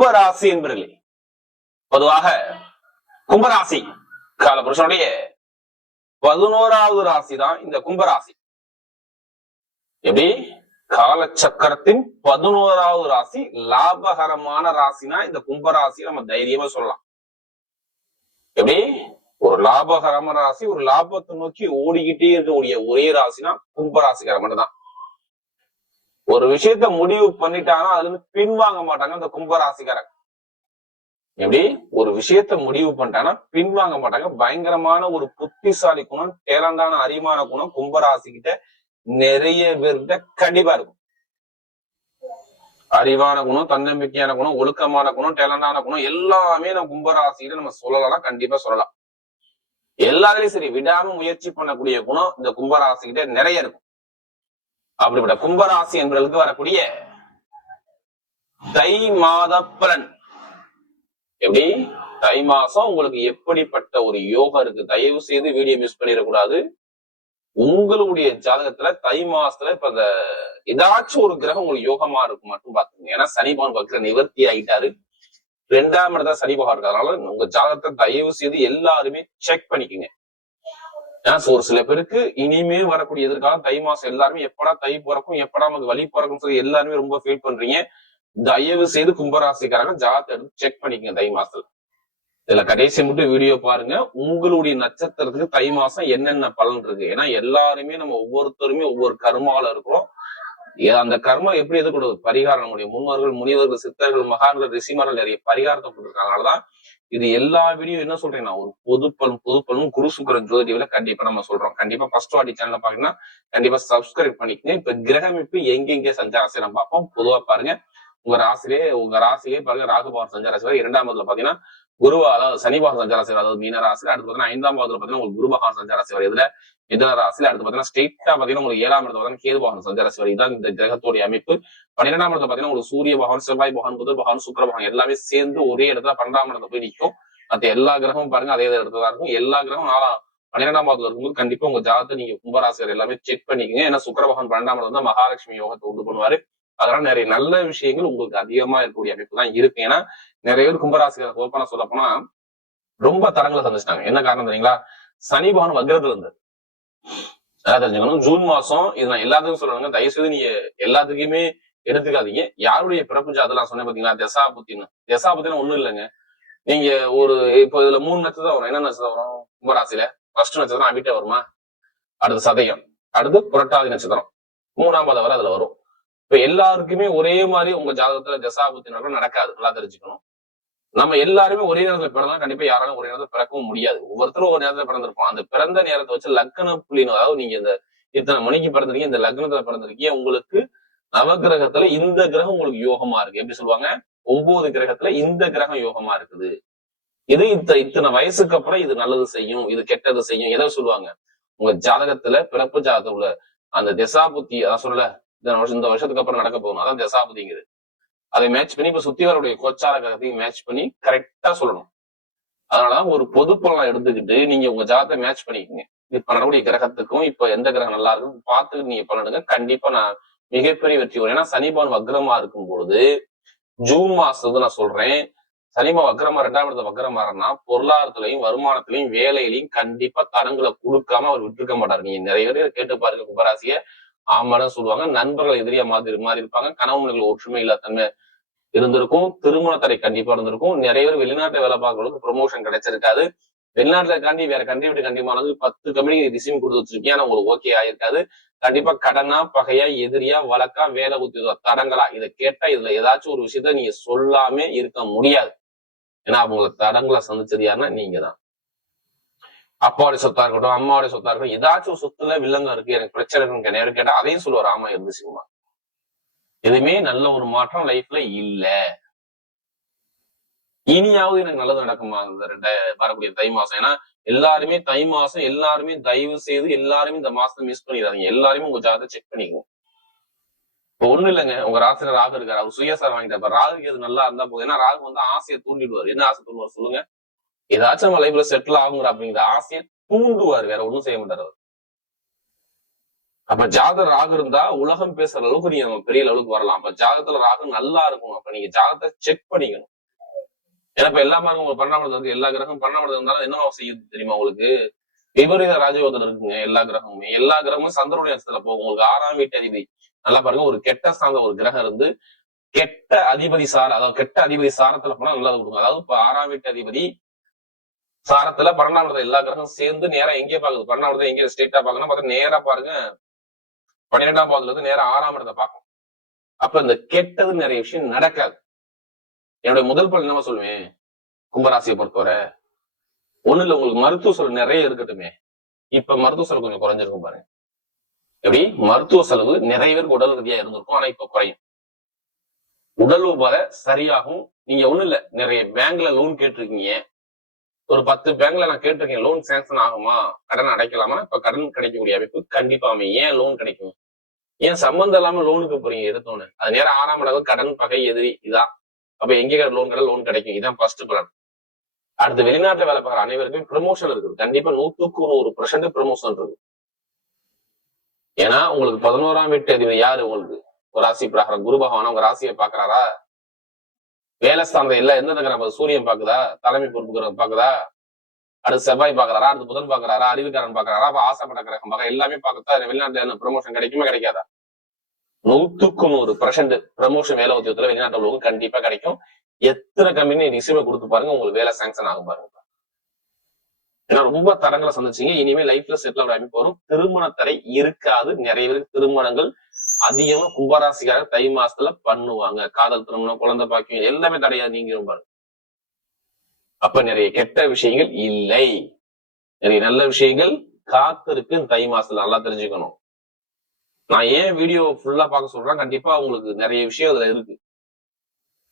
கும்பராசி என்பர்களே, பொதுவாக கும்பராசி காலபுருஷனுடைய 11வது ராசி தான் இந்த கும்பராசி. எப்படி காலச்சக்கரத்தின் 11வது ராசி லாபகரமான ராசினா இந்த கும்பராசி நம்ம தைரியமா சொல்லலாம். எப்படி ஒரு லாபகரமான ராசி, ஒரு லாபத்தை நோக்கி ஓடிக்கிட்டே இருக்கக்கூடிய ஒரே ராசினா கும்பராசிக்கார மட்டும்தான். ஒரு விஷயத்த முடிவு பண்ணிட்டாங்கன்னா அதுல இருந்து பின்வாங்க மாட்டாங்க இந்த கும்பராசிக்காரங்க. எப்படி ஒரு விஷயத்த முடிவு பண்ணிட்டாங்கன்னா பின்வாங்க மாட்டாங்க. பயங்கரமான ஒரு புத்திசாலி குணம், டேலண்டான அறிவான குணம் கும்பராசிக்கிட்ட நிறைய பேர்கிட்ட கண்டிப்பா இருக்கும். அறிவான குணம், தன்னம்பிக்கையான குணம், ஒழுக்கமான குணம், டேலண்டான குணம் எல்லாமே நம்ம கும்பராசிக்கிட்ட நம்ம சொல்லலாம், கண்டிப்பா சொல்லலாம். எல்லாரையும் சரி விடாம முயற்சி பண்ணக்கூடிய குணம் இந்த கும்பராசிக்கிட்ட நிறைய இருக்கும். அப்படிப்பட்ட கும்பராசி என்பவர்களுக்கு வரக்கூடிய தை மாத பலன். எப்படி தை மாசம் உங்களுக்கு எப்படிப்பட்ட ஒரு யோகம் இருக்கு, தயவு செய்து வீடியோ மிஸ் பண்ணிடக்கூடாது. உங்களுடைய ஜாதகத்துல தை மாசத்துல இப்ப இந்த ஏதாச்சும் ஒரு கிரகம் உங்களுக்கு யோகமா இருக்கும் மட்டும் பாத்துங்க. ஏன்னா சனி பகவான் பக்கத்துல நிவர்த்தி ஆயிட்டாரு, 2ஆம் இடத்துல சனி பகவான் இருக்கு. அதனால உங்க ஜாதகத்தை தயவு செய்து எல்லாருமே செக் பண்ணிக்கோங்க. ஏன்னா ஒரு சில பேருக்கு இனிமே வரக்கூடிய எதிர்காலம் தை மாசம் எல்லாருமே எப்படா தை பிறக்கும், எப்படா நமக்கு வழி பிறக்கும் சொல்லி எல்லாருமே ரொம்ப ஃபீல் பண்றீங்க. தயவு செய்து கும்பராசிக்காரங்க ஜாதகத்தை எடுத்து செக் பண்ணிக்கங்க தை மாசத்துல. இதுல கடைசி மட்டும் வீடியோ பாருங்க. உங்களுடைய நட்சத்திரத்துக்கு தை மாசம் என்னென்ன பலன் இருக்கு. ஏன்னா எல்லாருமே நம்ம ஒவ்வொருத்தருமே ஒவ்வொரு கர்மால இருக்கிறோம். அந்த கர்மா எப்படி எதிர்கொள்வது, பரிகாரம் நம்முடைய முன்னோர்கள், முனிவர்கள், சித்தர்கள், மகான்கள், ரிஷிமார்கள் நிறைய பரிகாரத்தை கொடுத்துருக்காங்க. அதனாலதான் இது எல்லா வீடியோ என்ன சொல்றேன்னா ஒரு பொதுப்பலனும் குரு சுக்கிரன் ஜோதிடவில கண்டிப்பா நம்ம சொல்றோம். கண்டிப்பா ஃபர்ஸ்ட் வாட்டி சேனல்ல பாத்தீங்கன்னா கண்டிப்பா சப்ஸ்கிரைப் பண்ணிக்கங்க. இப்ப கிரகமிப்பு எங்கெங்க சஞ்சார நம்ம பார்ப்போம். பொதுவா பாருங்க உங்க ராசியே பாருங்க ராகுபவன் சஞ்சார 2ஆம் இடத்துல பாத்தீங்கன்னா குருவா, அதாவது சனி பகவான் சஞ்சார செய்வார், அதாவது மீன ராசியில. அடுத்து பாத்தீங்கன்னா 5ஆம் பாவத்துல பாத்தீங்கன்னா உங்களுக்கு குரு பகவான் சஞ்சார செய்வார். இதுல மிதுன ராசியில. அடுத்து பாத்தீங்கன்னா ஸ்ட்ரெயிட்டா பாத்தீங்கன்னா உங்களுக்கு 7ஆம் இடத்துல பாத்தீங்கன்னா கேது பகவான் சஞ்சார செய்வார். இதான் இந்த கிரகத்தோடைய அமைப்பு. 12ஆம் இடத்துல பாத்தீங்கன்னா உங்களுக்கு சூரிய பகவான், செவ்வாய் பகவான், புதன் பகவான், சுக்கிர பகவான் எல்லாமே சேர்ந்து ஒரே இடத்துல 12ஆம் இடத்துல போய் நிற்கும். மத்த எல்லா கிரகமும் பாருங்க அதே இடத்துல தான் இருக்கும். எல்லா கிரகம் 12ஆம் பாவத்துல இருக்கும்போது கண்டிப்பா உங்க ஜாதகத்தை நீங்க கும்பராசியர் எல்லாமே செக் பண்ணிக்கங்க. ஏன்னா சுக்கிர பகவான் 12ஆம் இடம் தான் மகாலட்சுமி யோகத்தை உண்டு பண்ணுவாரு. அதனால நிறைய நல்ல விஷயங்கள் உங்களுக்கு அதிகமா இருக்கக்கூடிய அமைப்பு தான் இருக்கு. ஏன்னா நிறைய பேர் கும்பராசிரியர் ஓப்பனா சொல்ல போனா ரொம்ப தரங்களை சந்திச்சிட்டாங்க. என்ன காரணம் தெரியுங்களா, சனி பகவான் வக்ரத்துல இருந்தார். அதாவது தெரிஞ்சுக்கணும், ஜூன் மாசம் இது நான் எல்லாத்துக்கும் சொல்றாங்க, தயவுசெய்து நீங்க எல்லாத்துக்குமே எடுத்துக்காதீங்க. யாருடைய பிறப்பு ஜாதகம் சொன்னேன் பாத்தீங்களா, தசாபுத்தின்னு ஒண்ணும் இல்லைங்க. நீங்க ஒரு இப்போ இதுல 3 நட்சத்திரம் வரும். என்ன நட்சத்திரம் வரும் கும்பராசியில? ஃபர்ஸ்ட் நட்சத்திரம் அவிட்ட வருமா, அடுத்து சதயம், அடுத்து புரட்டாதி நட்சத்திரம், 3ஆம் பாதம் வரை அதுல வரும். இப்ப எல்லாருக்குமே ஒரே மாதிரி உங்க ஜாதகத்துல தசாபுத்தி நடக்காது, நல்லா தெரிஞ்சுக்கணும். நம்ம எல்லாருமே ஒரே நேரத்துல பிறந்தா கண்டிப்பா யாராலும் ஒரே நேரத்துல பிறக்கவும் முடியாது. ஒவ்வொருத்தரும் ஒரு நேரத்துல பிறந்திருப்போம். அந்த பிறந்த நேரத்தை வச்சு லக்ன புள்ளின்னு, அதாவது நீங்க இந்த இத்தனை மணிக்கு பிறந்திருக்கீங்க, இந்த லக்னத்துல பிறந்திருக்கீங்க, உங்களுக்கு நவகிரகத்துல இந்த கிரகம் உங்களுக்கு யோகமா இருக்கு. எப்படி சொல்லுவாங்க, 9 கிரகத்துல இந்த கிரகம் யோகமா இருக்குது. இது இத்தனை வயசுக்கு அப்புறம் இது நல்லது செய்யும், இது கெட்டது செய்யும், எதை சொல்லுவாங்க. உங்க ஜாதகத்துல பிறப்பு ஜாதகத்துல அந்த தசாபுத்தி, அதான் சொல்லல இந்த வருஷத்துக்கு அப்புறம் நடக்க போகணும், அதான் தசாபுத்திங்கிறது. அதை மேட்ச் பண்ணி இப்ப சுத்தி வரக்கூடிய கோச்சார கிரகத்தையும் மேட்ச் பண்ணி கரெக்டா சொல்லணும். அதனாலதான் ஒரு பொது பலனை எடுத்துக்கிட்டு நீங்க உங்க ஜாதகத்தை மேட்ச் பண்ணிக்கோங்க. இப்ப நடக்கூடிய கிரகத்துக்கும் இப்ப எந்த கிரகம் நல்லா இருக்குன்னு பார்த்து நீங்க பலனுங்க. கண்டிப்பா நான் மிகப்பெரிய வெற்றி வரும். ஏன்னா சனி பகவான் வக்ரமா இருக்கும் பொழுது ஜூன் மாசத்துக்கு நான் சொல்றேன், சனிமா வக்ரமா 2ஆம் இடத்துல வக்ரமாறனா பொருளாதாரத்திலையும் வருமானத்திலையும் வேலையிலையும் கண்டிப்பா தரங்களை கொடுக்காம அவர் விட்டுருக்க மாட்டாரு. நீங்க நிறைய பேர் கேட்டு பாருங்க கும்பராசிய, ஆமாதான் சொல்லுவாங்க. நண்பர்கள் எதிரியா மாதிரி இருப்பாங்க. கணவன்கள் ஒற்றுமை இல்லாத தன்மை இருந்திருக்கும். திருமண தடை கண்டிப்பா இருந்திருக்கும். நிறைய பேர் வெளிநாட்டுல வேலை பார்க்கறதுக்கு ப்ரொமோஷன் கிடைச்சிருக்காது. வெளிநாட்டுல காண்டி வேற கண்ட்ரி விட்டு கண்டிப்பா 10 கம்பெனி ரிசீவ் கொடுத்து வச்சிருக்கீங்க, ஆனா உங்களுக்கு ஓகே ஆயிருக்காது. கண்டிப்பா கடனா, பகையா, எதிரியா, வழக்கா, வேலை உத்தியோக தடங்களா, இதை கேட்டா இதுல ஏதாச்சும் ஒரு விஷயத்த நீங்க சொல்லாம இருக்க முடியாது. ஏன்னா அவங்களை தடங்களை சந்திச்சது யாருன்னா நீங்க தான். அப்பாவுடைய சொத்தா இருக்கட்டும், அம்மாவுடைய சொத்தா இருக்கட்டும், ஏதாச்சும் சொத்துல வில்லங்க இருக்கு, எனக்கு பிரச்சனை இருக்குன்னு நேரம் கேட்டா அதையும் சொல்லுவார், ஆமா இருந்துச்சுமா. எதுவுமே நல்ல ஒரு மாற்றம் லைஃப்ல இல்ல. இனியாவது எனக்கு நல்லது நடக்குமா வரக்கூடிய தை மாசம்? ஏன்னா எல்லாருமே தை மாசம், எல்லாருமே தயவு செய்து எல்லாருமே இந்த மாசத்தை மிஸ் பண்ணிடாதீங்க. எல்லாருமே உங்க ஜாதகத்தை செக் பண்ணிக்கோங்க. இப்ப ஒண்ணு இல்லைங்க, உங்க ராசியில ராகு இருக்காரு, அவர் சுயசாரம் வாங்கிட்டாரு. ராகுக்கு எது நல்லா இருந்தா போதும். ஏன்னா ராகு ஆசையை தூண்டிடுவார். என்ன ஆசை தூண்டுவார் சொல்லுங்க? ஏதாச்சும் நம்ம லைஃப்ல செட்டில் ஆகுங்கிற அப்படிங்கிற ஆசையை தூண்டுவார், வேற ஒண்ணும் செய்ய மாட்டாரு அவர். அப்ப ஜாதக ராகு இருந்தா உலகம் பேசுற அளவுக்கு நீங்க பெரிய லெவலுக்கு வரலாம். அப்ப ஜாதகத்துல ராகு நல்லா இருக்கும். அப்ப நீங்க ஜாதகத்தை செக் பண்ணிக்கணும். ஏன்னா இப்ப எல்லா மாதிரி உங்களுக்கு 12ஆம் இடத்துல இருக்கு, எல்லா கிரகம் 12ஆம் இடத்துல இருந்தாலும் என்ன செய்யுது தெரியுமா உங்களுக்கு? விபரீத ராஜயோகத்துல இருக்குங்க எல்லா கிரகமுமே. எல்லா கிரகமும் சந்திரனுடைய இடத்துல போகும். உங்களுக்கு 6ஆம் வீட்டு அதிபதி நல்லா பாருங்க, ஒரு கெட்ட சார்ந்த ஒரு கிரகம் இருந்து கெட்ட அதிபதி சார, அதாவது கெட்ட அதிபதி சாரத்துல போனா நல்லது கொடுக்கும். அதாவது இப்ப 6ஆம் வீட்டு அதிபதி சாரத்துல 12ஆம் இடத்துல எல்லா கிரகம் சேர்ந்து நேரா எங்கே பாக்குது? 12ஆம் இடத்துல எங்கே ஸ்ட்ரெயிட்டா பாக்கணும் பார்த்தா நேரா பாருங்க 12ஆம் பாவத்துல இருந்து நேரம் 6ஆம் இடத்தை பார்க்கும். அப்ப இந்த கெட்டது நிறைய விஷயம் நடக்காது. என்னுடைய முதல் பலன் என்னவா சொல்லுவேன், கும்பராசியை பொறுத்தவரை ஒண்ணு இல்ல, உங்களுக்கு மருத்துவ செலவு நிறைய இருக்கட்டுமே. இப்ப மருத்துவ செலவு கொஞ்சம் குறைஞ்சிருக்கும் பாருங்க. எப்படி மருத்துவ செலவு நிறைய பேருக்கு உடல் ரீதியா இருந்திருக்கும், ஆனா இப்ப குறையும். உடல் உபாத சரியாகும். நீங்க ஒண்ணு இல்ல, நிறைய பேங்க்ல லோன் கேட்டிருக்கீங்க, ஒரு 10 பேங்க்ல நான் கேட்டிருக்கேன், லோன் சேங்ஷன் ஆகுமா, கடன் அடைக்கலாமா? இப்ப கடன் கிடைக்கக்கூடிய அமைப்பு கண்டிப்பா அமையும். ஏன் லோன் கிடைக்கும்? ஏன் சம்பந்தம் இல்லாம லோனுக்கு போறீங்க எடுத்தோன்னு? அது நேரம் 6ஆம் இடம் கடன் பகை எதிரி இதான். அப்ப எங்க லோன் கிடைக்கும். இதான் ஃபர்ஸ்ட் பலன். அடுத்து வெளிநாட்டுல வேலை பார்க்குற அனைவருக்கும் ப்ரமோஷன் இருக்குது. கண்டிப்பா 100% ப்ரமோஷன் இருக்கு. ஏன்னா உங்களுக்கு 11ஆம் வீட்டு அதிபதி யாரு? உங்களுக்கு ஒரு ராசி பிரகாரம் குரு பகவான் உங்க ராசியை பாக்குறாரா? வேலை ஸ்தானத்தை எல்லாம் எந்த கிரகம்? சூரியன் பாக்குதா? தலைமை பொறுப்பு கிரகம் பாக்குதா? அடுத்து செவ்வாய் பாக்குறாரா? அடுத்து புதன் பாக்குறாரா? அறிவுக்காரன் பாக்குறாரா? அப்ப ஆசைப்பட்ட கிரகம் பார்க்க எல்லாமே பார்க்கத்தா வெளிநாட்டுல ப்ரமோஷன் கிடைக்குமா கிடைக்காதா? 100% ப்ரமோஷன் வேலை உத்தியோகத்துல வெளிநாட்டு உள்ளவங்க கண்டிப்பா கிடைக்கும். எத்தனை கம்பெனி ரிசீவ் கொடுத்து பாருங்க, உங்களுக்கு வேலை சாங்ஷன் ஆகும் பாருங்க. ஏன்னா ரொம்ப தரங்களை சந்திச்சீங்க, இனிமே லைஃப்ல செட்டில் ஆகிற அமைப்பு வரும். திருமண தடை இருக்காது. நிறைய பேருக்கு திருமணங்கள் அதிகமா கும்பராசிக்காக தை மாசத்துல பண்ணுவாங்க. காதல் திருமணம், குழந்தை பாக்கியம் எல்லாமே தடையா நீங்கிரும் பாருங்க. அப்ப நிறைய கெட்ட விஷயங்கள் இல்லை, நிறைய நல்ல விஷயங்கள் காத்திருக்கு தை மாசத்துல. நல்லா தெரிஞ்சுக்கணும். நான் ஏன் வீடியோ ஃபுல்லா பார்க்க சொல்றேன், கண்டிப்பா உங்களுக்கு நிறைய விஷயம் அதுல இருக்கு.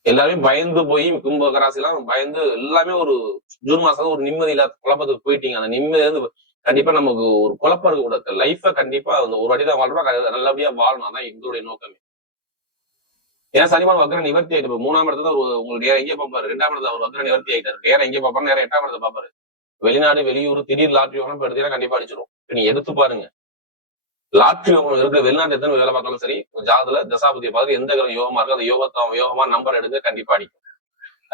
எல்லாமே பயந்து போய் கும்ப ராசி எல்லாம் பயந்து எல்லாமே ஒரு ஜூன் மாசம் ஒரு நிம்மதி இல்லாத குழப்பத்துக்கு போயிட்டீங்க. அந்த நிம்மதி வந்து கண்டிப்பா நமக்கு ஒரு குழப்பம் இருக்க கூடாது. லைஃப கண்டிப்பா அந்த ஒரு அடிதான் வாழ்றோம், நல்லபடியா வாழணும். அதான் எங்களுடைய நோக்கமே. ஏன்னா சனிமான வக்ர நிவர்த்தி ஆயிட்டு 3ஆம் இடத்துல உங்களுக்கு எங்கே பார்ப்பாரு? 2ஆம் இடத்துல அவர் வக்ர நிவர்த்தி ஆயிட்டாரு. நேரம் எங்கே பார்ப்பாரு? நேரம் 8ஆம் இடத்துல பார்ப்பாரு. வெளிநாடு வெளியூர் திடீர் லாட்ரி வாங்கணும் எடுத்தீங்கன்னா கண்டிப்பா அடிச்சிடும். நீ எடுத்து பாருங்க, லாட்ரி உங்களுக்கு இருக்க வெளிநாட்டு எத்தனை வேலை பார்த்தாலும் சரி, ஜாதத்துல தசாபதியை பார்த்து எந்த யோகமா இருக்கு அந்த யோகமா நம்பர் எடுக்க கண்டிப்பா அடிக்கும்.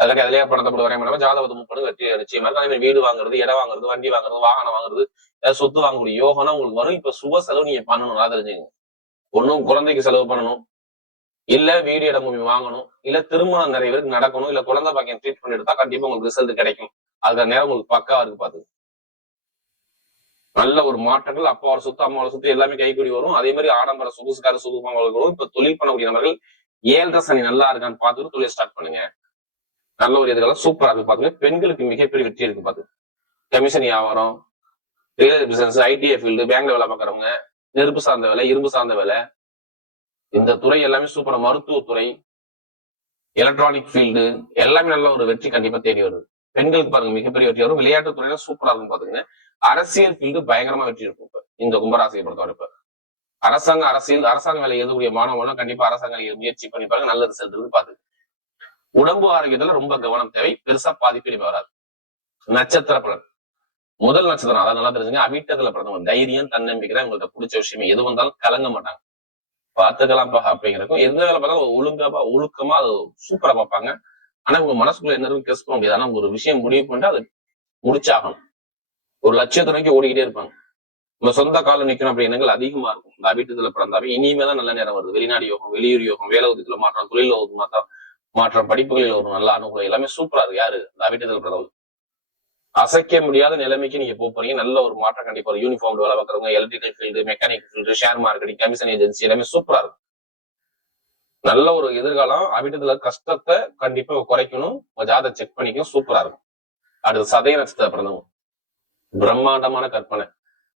அதுக்காக அதிலேயே பணத்தை போட்டு வரைய ஜாதகத்தை முப்பது வெற்றி நிச்சயமா இருக்கு. அதே மாதிரி வீடு வாங்குறது, இடம் வாங்குறது, வண்டி வாங்குறது, வாகனம் வாங்குறது, சொத்து வாங்கக்கூடிய யோகம்னா உங்களுக்கு வரும். இப்ப சுப செலவு நீங்க பண்ணணும், அதை தெரிஞ்சுங்க. ஒன்னும் குழந்தைக்கு செலவு பண்ணணும், இல்ல வீடு இடம் வாங்கணும், இல்ல திருமணம் நிறைய பேருக்கு நடக்கணும், இல்ல குழந்தை பாக்கியம் ட்ரீட் பண்ணி எடுத்தா கண்டிப்பா உங்களுக்கு ரிசல்ட் கிடைக்கும். அதுக்கு நேரம் உங்களுக்கு பக்காவா இருக்கு. பாத்து நல்ல ஒரு மாற்றங்கள், அப்பாவோட சொத்து அம்மாவோட சொத்து எல்லாமே கைக்கூடி வரும். அதே மாதிரி ஆடம்பர சொகுசுக்கார சொகுமாவர்கள் வரும். இப்ப தொழில் பண்ணக்கூடிய நபர்கள் 7 சனி நல்லா இருக்கான்னு பார்த்துட்டு தொழில் ஸ்டார்ட் பண்ணுங்க. நல்ல ஒரு எதிர்காலம் சூப்பரா இருக்கு பாத்துங்க. பெண்களுக்கு மிகப்பெரிய வெற்றி இருக்கு பாத்து. கமிஷன் வியாபாரம், ரியல் பிசினஸ், ஐடிஐ ஃபீல்டு, பேங்க்ல வேலை பார்க்கறவங்க, நெருப்பு சார்ந்த வேலை, இரும்பு சார்ந்த வேலை, இந்த துறை எல்லாமே சூப்பரா. மருத்துவத்துறை, எலக்ட்ரானிக் ஃபீல்டு எல்லாமே நல்ல ஒரு வெற்றி கண்டிப்பா தேடி வருது. பெண்களுக்கு பாருங்க மிகப்பெரிய வெற்றி வரும். விளையாட்டு துறையில சூப்பரா இருக்கும் பாத்துங்க. அரசியல் ஃபீல்டு பயங்கரமா வெற்றி இருக்கும். இப்ப இந்த கும்பராசியை பொறுத்தவரை இப்ப அரசாங்க வேலை எழுதக்கூடிய மாணவர்கள் கண்டிப்பா அரசாங்க முயற்சி பண்ணி பாருங்க, நல்ல ரிசல்ட் இருக்கு பாத்து. உடம்பு ஆரோக்கியத்துல ரொம்ப கவனம் தேவை, பெருசா பாதிப்பு வராது. நட்சத்திர பலன், முதல் நட்சத்திரம் அதான் நல்லா தெரிஞ்சுங்க, அவிட்டத்துல பிறந்தவங்க. தைரியம், தன்னம்பிக்கை தான் உங்கள்கிட்ட பிடிச்ச விஷயமே. எது வந்தாலும் கலங்க மாட்டாங்க, பாத்துக்கலாம்ப்பா அப்படிங்கிறக்கும். எந்த வேலை பார்த்தாலும் ஒழுக்கமா அது சூப்பரா பார்ப்பாங்க. ஆனா உங்க மனசுக்குள்ள என்ன இருக்கும் கெஸ் பண்ண முடியாது. ஆனா ஒரு விஷயம் முடிவு பண்ணிட்டு அது முடிச்சாகணும். ஒரு லட்சியத்தை நோக்கி ஓடிக்கிட்டே இருப்பாங்க. நம்ம சொந்த காலம் நிக்கணும் அப்படி எண்ணங்கள் அதிகமா இருக்கும். இந்த அபிட்டத்துல பிறந்தாவே இனிமேதான் நல்ல நேரம் வருது. வெளிநாடு யோகம், வெளியூர் யோகம், வேலை உதவித்துல மாற்றம், தொழில் மாற்றம், படிப்புகளில் ஒரு நல்ல அனுகூலம் எல்லாமே சூப்பரா இருக்கு. யாரு? இந்த அபிட்டத்துல பிறந்தவங்க. அசைக்க முடியாத நிலைமைக்கு நீங்க போறீங்க. நல்ல ஒரு மாற்றம் கண்டிப்பா. யூனிஃபார்ம் வேலை பார்க்கறவங்க, electrical field, mechanical field, share marketing, commission agency எல்லாமே சூப்பரா இருக்கும். நல்ல ஒரு எதிர்காலம். அபிட்டத்துல கஷ்டத்தை கண்டிப்பா குறைக்கணும். ஜாதகத்தை செக் பண்ணிக்கணும், சூப்பரா இருக்கும். அடுத்து சதய நட்சத்திர பிறந்தவங்க, பிரம்மாண்டமான கற்பனை.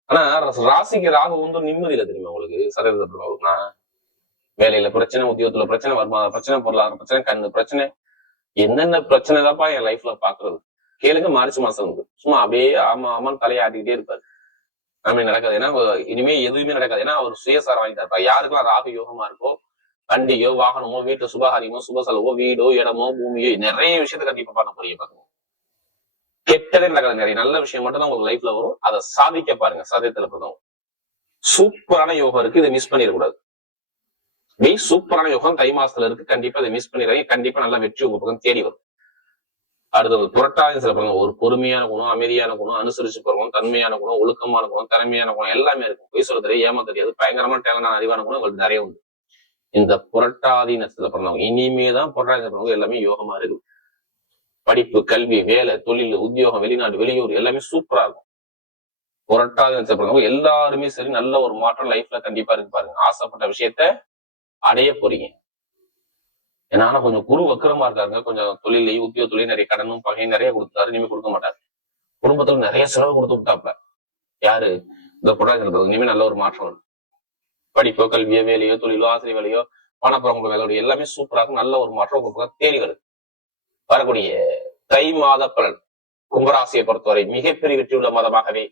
ஆனா ராசிக்கு ராகு வந்து நிம்மதி இல்லை தெரியுமா உங்களுக்கு? சதவீத பிறந்தவங்கன்னா வேலையில பிரச்சனை, உத்தியோகத்துல பிரச்சனை, வருமானம் பிரச்சனை, பொருளாதார பிரச்சனை, கண்ணு பிரச்சனை, என்னென்ன பிரச்சனை தான்ப்பா என் லைஃப்ல பாக்குறது கேளுங்க. மார்ச் மாசம் வந்து சும்மா அப்படியே ஆமா ஆமான்னு தலையாட்டிக்கிட்டே இருப்பாரு. அப்படி நடக்காது. ஏன்னா இனிமே எதுவுமே நடக்காது. ஏன்னா அவர் சுயசாரம் வாங்கிட்டு இருப்பார். யாருக்கெல்லாம் ராகு யோகமா இருக்கோ, வண்டியோ வாகனமோ, வீட்டு சுபகாரியமோ, சுப செலவோ, வீடோ இடமோ பூமியோ நிறைய விஷயத்த கண்டிப்பா பார்க்க போறீங்க. பாருங்க, கெட்டதே நடக்காது. நிறைய நல்ல விஷயம் மட்டும் தான் உங்களுக்கு லைஃப்ல வரும். அதை சாதிக்க பாருங்க. சதயத்துல பிறந்தவங்க சூப்பரான யோகம் இருக்கு, இதை மிஸ் பண்ணிடக்கூடாது. சூப்பரான யோகம் தை மாசத்துல இருக்கு, கண்டிப்பா இதை மிஸ் பண்ணிடுறாங்க. கண்டிப்பா நல்லா வெற்றி உங்க பக்கம் தேடி வரும். அடுத்தது புரட்டாதி சில பாருங்க, ஒரு பொறுமையான குணம், அமைதியான குணம், அனுசரிச்சு போறவங்க, தன்மையான குணம், ஒழுக்கமான குணம், திறமையான குணம் எல்லாமே இருக்கும். பொய் சொல்ல தெரியாது, ஏமா தெரியாது, பயங்கரமான டேலண்டான அறிவான குணம் உங்களுக்கு நிறைய உண்டு. இந்த புரட்டாதி நட்சத்திரத்துல பிறந்தவங்க இனிமேதான் புரட்டாதி பிறந்தவங்க எல்லாமே யோகமா இருக்கு. படிப்பு, கல்வி, வேலை, தொழில், உத்தியோகம், வெளிநாடு, வெளியூர் எல்லாமே சூப்பரா இருக்கும். புரட்டாதி நட்சத்திரம் பிறந்தவங்க எல்லாருமே சரி, நல்ல ஒரு மாற்றம் லைஃப்ல கண்டிப்பா இருக்கு பாருங்க. ஆசைப்பட்ட விஷயத்த அடைய போறீங்க. ஏன்னா கொஞ்சம் குரு வக்கரமா இருக்காருங்க, கொஞ்சம் தொழிலையும் உத்தியோக தொழில் நிறைய கடனும் பகையும் நிறைய கொடுத்தாரு, இனிமே கொடுக்க மாட்டாரு. குடும்பத்துல நிறைய செலவு கொடுத்து விட்டாப்ல யாரு, இந்த புரட்டாதி. இனிமே நல்ல ஒரு மாற்றம் வரும். படிப்போ, கல்வியோ, வேலையோ, தொழிலோ, ஆசிரியர் வேலையோ, பணப்புறவங்க வேலையோட எல்லாமே சூப்பராக நல்ல ஒரு மாற்றம் உங்களுக்கு தேடி வருது. வரக்கூடிய தை மாத பலன் கும்பராசியை பொறுத்தவரை மிகப்பெரிய வெற்றியுள்ள மாதமாகவே அமையும்.